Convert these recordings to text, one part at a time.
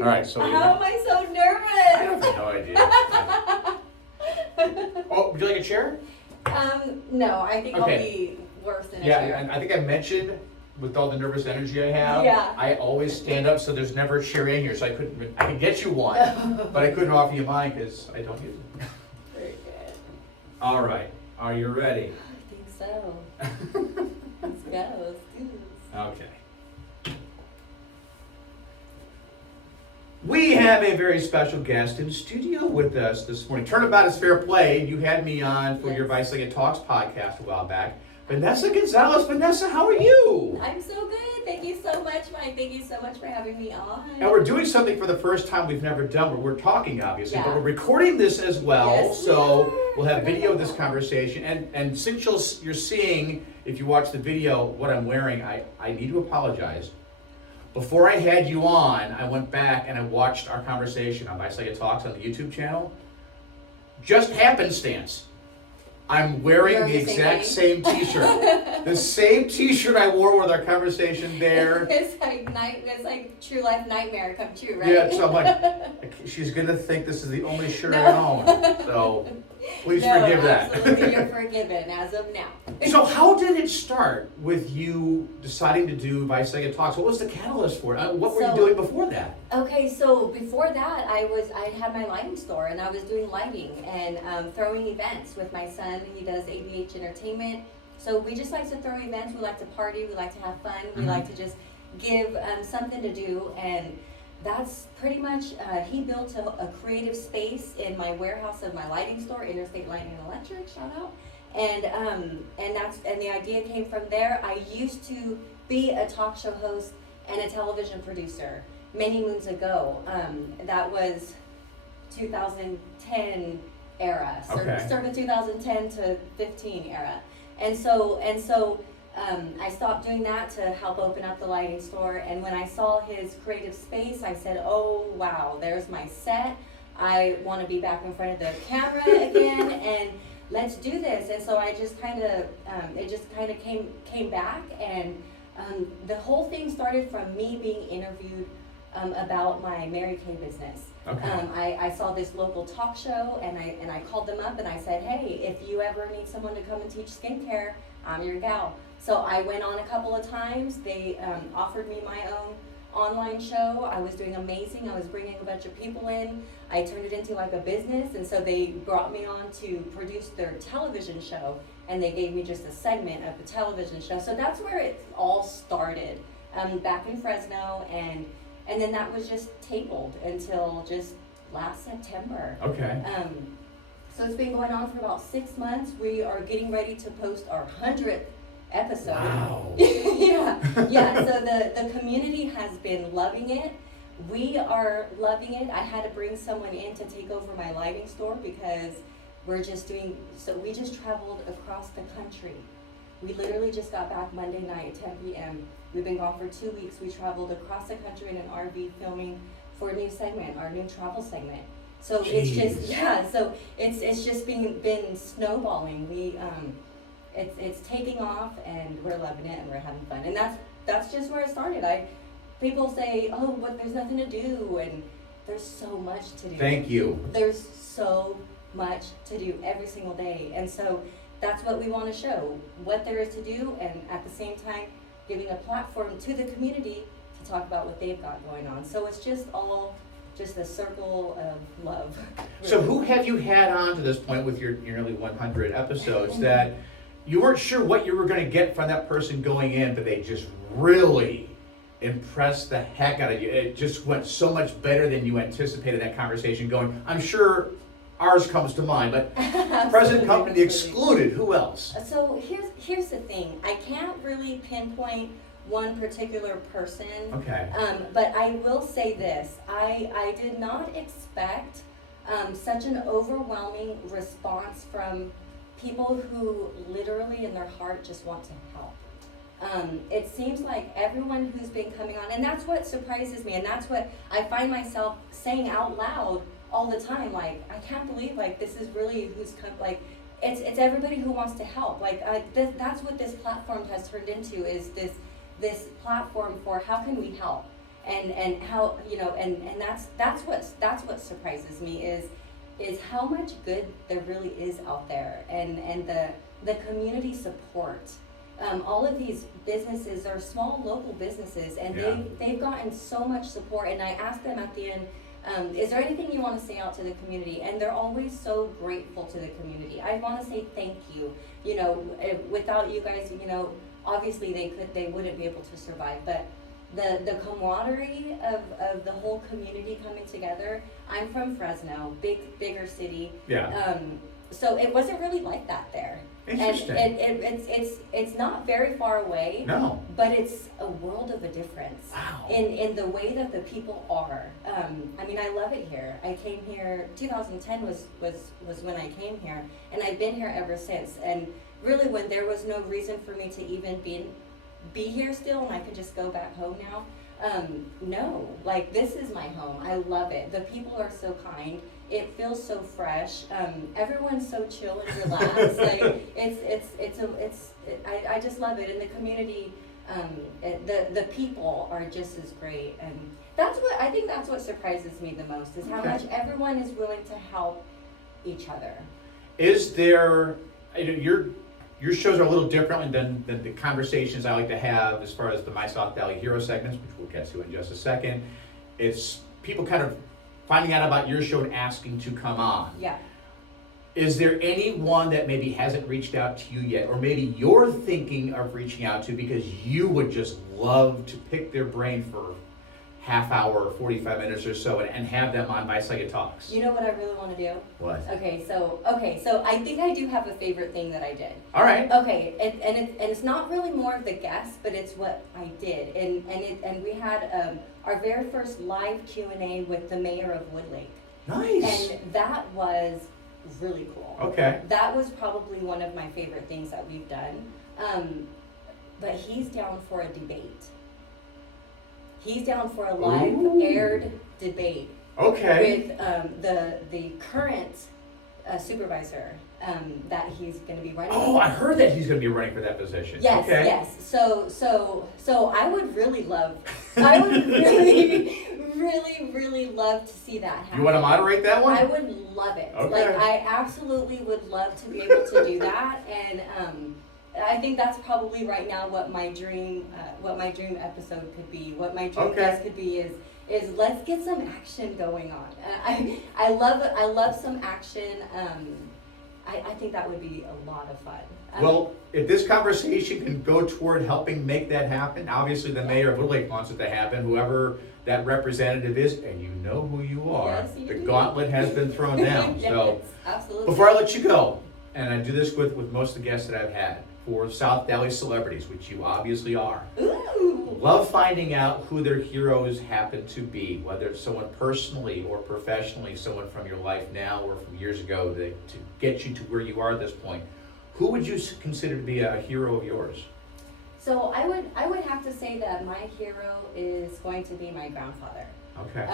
All right, so How am I so I have nervous? no idea. Oh, would you like a chair? No, I think Okay. I'll be worse than a Yeah, chair. and I think I mentioned with all the nervous energy I have, Yeah. I always stand up, so there's never a chair in here, so I could get you one, but I couldn't offer you mine because I don't use it. Very good. All right, are you ready? I think so. Let's go. Let's do this. Okay. We have a very special guest in studio with us this morning. Turnabout is fair play. You had me on for your Visalia Talks podcast a while back. Vanessa Gonzalez. Vanessa, how are you? I'm so good. Thank you so much, Mike. Thank you so much for having me on. And we're doing something for the first time we've never done. We're talking, obviously, Yeah. but we're recording this as well. Yes, we So are. we'll have video of this conversation. And since you're seeing, if you watch the video, what I'm wearing, I need to apologize. Before I had you on, I went back and I watched our conversation on Visalia Talks on the YouTube channel. Just happenstance. I'm wearing the exact same t-shirt. The same t-shirt I wore with our conversation there. It's like true life nightmare come true, right? Yeah, so I'm like, she's gonna think this is the only shirt I own. So please forgive that. Absolutely, you're forgiven as of now. So how did it start with you deciding to do Visalia Talks? What was the catalyst for it? What were you doing before that? Okay, so before that, I had my lighting store and I was doing lighting and throwing events with my son. He does ABH Entertainment. So we just like to throw events. We like to party. We like to have fun. We like to just give something to do. And that's pretty much, he built a creative space in my warehouse of my lighting store, Interstate Lighting and Electric, shout out. And the idea came from there. I used to be a talk show host and a television producer many moons ago. That was 2010 era, circa 2010 to 15 era. And so I stopped doing that to help open up the lighting store. And when I saw his creative space, I said, oh wow, there's my set. I want to be back in front of the camera again and let's do this. And so I just kind of, it just kind of came back, and the whole thing started from me being interviewed about my Mary Kay business. Okay. I saw this local talk show, and I called them up and I said, hey, if you ever need someone to come and teach skincare, I'm your gal. So I went on a couple of times. They offered me my own online show. I was doing amazing. I was bringing a bunch of people in. I turned it into like a business, and so they brought me on to produce their television show, and they gave me just a segment of the television show. So that's where it all started, back in Fresno, and then that was just tabled until just last September. Okay. So it's been going on for about 6 months. We are getting ready to post our 100th episode. Wow. yeah. So the community has been loving it. We are loving it. I had to bring someone in to take over my lighting store because we just traveled across the country. We literally just got back Monday night, 10 p.m. We've been gone for 2 weeks. We traveled across the country in an RV filming for a new segment, our new travel segment. So It's just, so it's just been snowballing. It's taking off, and we're loving it, and we're having fun. And that's just where it started. People say, oh, but there's nothing to do, and there's so much to do. Thank you. There's so much to do every single day. And so that's what we want to show, what there is to do, and at the same time, giving a platform to the community to talk about what they've got going on. So it's just all just a circle of love. So who have you had on to this point with your nearly 100 episodes that you weren't sure what you were going to get from that person going in, but they just really impressed the heck out of you? It just went so much better than you anticipated that conversation going. I'm sure ours comes to mind, but present company excluded. Who else? So here's the thing. I can't really pinpoint one particular person. Okay. But I will say this. I did not expect such an overwhelming response from people who literally in their heart just want to help. It seems like everyone who's been coming on, and that's what surprises me, and that's what I find myself saying out loud all the time. Like, I can't believe, like, this is really who's come, like, it's everybody who wants to help. Like, that's what this platform has turned into, is this platform for how can we help. and how, and that's what surprises me is how much good there really is out there, and the community support. All of these businesses are small local businesses, and they've gotten so much support. And I asked them at the end, is there anything you want to say out to the community? And they're always so grateful to the community. I want to say thank you. Without you guys, obviously they wouldn't be able to survive. But the camaraderie of the whole community coming together. I'm from Fresno, bigger city. Yeah. So it wasn't really like that there. Interesting. And it's not very far away. No. But it's a world of a difference. Wow. In the way that the people are. I love it here. I came here, 2010 was when I came here, and I've been here ever since. And really, when there was no reason for me to even be here still, and I could just go back home now. No, like, this is my home. I love it. The people are so kind. It feels so fresh. Everyone's so chill and relaxed. Like, I just love it. And the community, the people are just as great. And I think that's what surprises me the most, is how much everyone is willing to help each other. Is there, your shows are a little different than the conversations I like to have as far as the My South Valley Hero segments, which we'll get to in just a second. It's people kind of finding out about your show and asking to come on. Yeah. Is there anyone that maybe hasn't reached out to you yet, or maybe you're thinking of reaching out to because you would just love to pick their brain for half hour or 45 minutes or so and have them on Visalia Talks? You know what I really want to do? What? Okay, so I think I do have a favorite thing that I did. All right. Okay, and it's not really more of the guest, but it's what I did, and we had our very first live Q&A with the mayor of Woodlake. Nice. And that was really cool. Okay. That was probably one of my favorite things that we've done. But he's down for a debate. He's down for a live aired debate. Okay. With the current supervisor that he's going to be running. Oh, I heard that he's going to be running for that position. Yes, okay. yes. So I would really really love to see that happen. You want to moderate that one? I would love it. Okay. Like, I absolutely would love to be able to do that, and I think that's probably right now what my dream episode could be. What my dream guest could be is let's get some action going on. I love some action. I think that would be a lot of fun. Well, if this conversation can go toward helping make that happen, obviously the mayor of Woodlake wants it to happen, whoever that representative is, and you know who you are. Yes, you the do. Gauntlet has been thrown down. Yes, So absolutely. before I let you go, and I do this with most of the guests that I've had, for South Valley celebrities, which you obviously are, Ooh. love finding out who their heroes happen to be, whether it's someone personally or professionally, someone from your life now or from years ago to get you to where you are at this point. Who would you consider to be a hero of yours? So I would have to say that my hero is going to be my grandfather. Okay.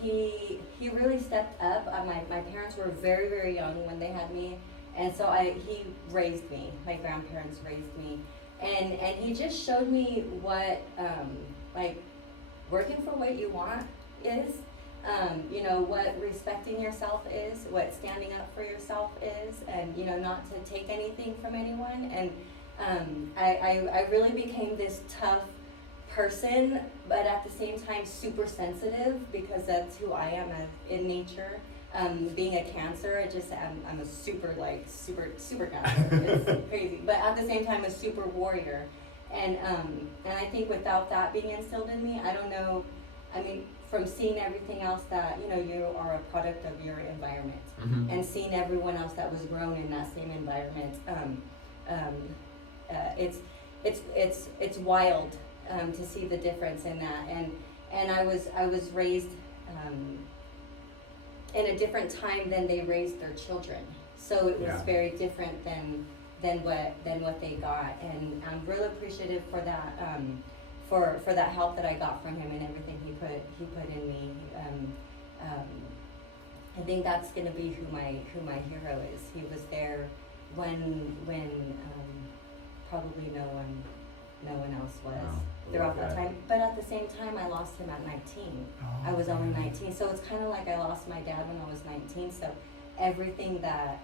He really stepped up. My parents were very, very young when they had me, and so he raised me. My grandparents raised me, and he just showed me what like working for what you want is. What respecting yourself is, what standing up for yourself is, and not to take anything from anyone. And I really became this tough person, but at the same time super sensitive, because that's who I am in nature. Being a Cancer, I'm a super Cancer. It's crazy, but at the same time a super warrior. And I think without that being instilled in me, I don't know. I mean, from seeing everything else that you are a product of your environment, Mm-hmm. and seeing everyone else that was grown in that same environment, it's wild to see the difference in that. And I was raised in a different time than they raised their children, so it was very different than what they got, and I'm really appreciative for that. For that help that I got from him and everything he put in me. I think that's gonna be who my hero is. He was there when probably no one no one else was Wow. throughout that Okay. time. But at the same time, I lost him at 19. I was only 19, so it's kind of like I lost my dad when I was 19. So everything that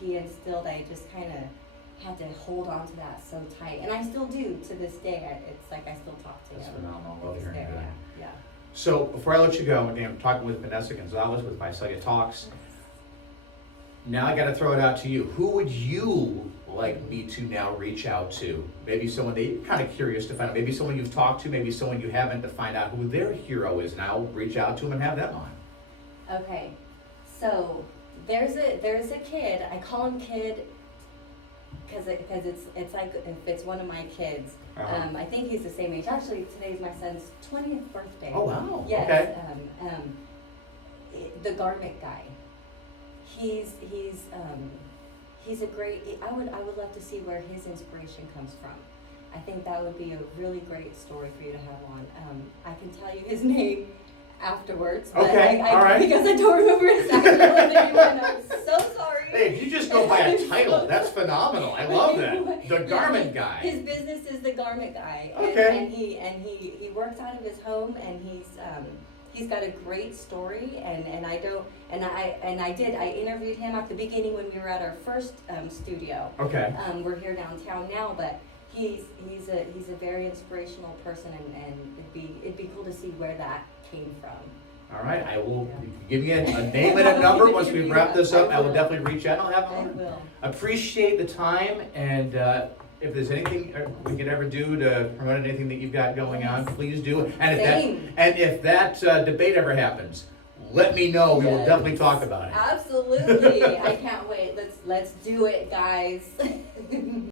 he instilled, I just kind of had to hold on to that so tight, and I still do to this day. It's like I still talk to That's him. phenomenal. to Love this hearing day, that. Yeah. So before I let you go, again, I'm talking with Vanessa Gonzalez with Visalia Talks. Now I got to throw it out to you. Who would you like me to now reach out to? Maybe someone that you're kind of curious to find out. Maybe someone you've talked to. Maybe someone you haven't, to find out who their hero is. And I'll reach out to them and have them on. Okay, so there's a kid. I call him kid because it's like if it's one of my kids. Uh-huh. I think he's the same age. Actually, today's my son's 20th birthday. Oh wow. Yes. Okay. The garment guy. He's a great. I would love to see where his inspiration comes from. I think that would be a really great story for you to have on. I can tell you his name afterwards. But Okay, I all right. Because I don't remember his actual name, and I'm so sorry. Hey, if you just go by a title, that's phenomenal. I love that. The garment guy. His business is the garment guy. Okay. And he works out of his home, and he's got a great story, and I interviewed him at the beginning when we were at our first studio. Okay. We're here downtown now, but he's a very inspirational person, and it'd be cool to see where that came from. All right. I will give me a name and a number once we wrap this up. I will definitely reach out. I'll have I them. will. Appreciate the time, and if there's anything we could ever do to promote anything that you've got going on, please do. And if that debate ever happens, let me know. We will Yes. definitely talk about it. Absolutely. I can't wait. Let's do it, guys.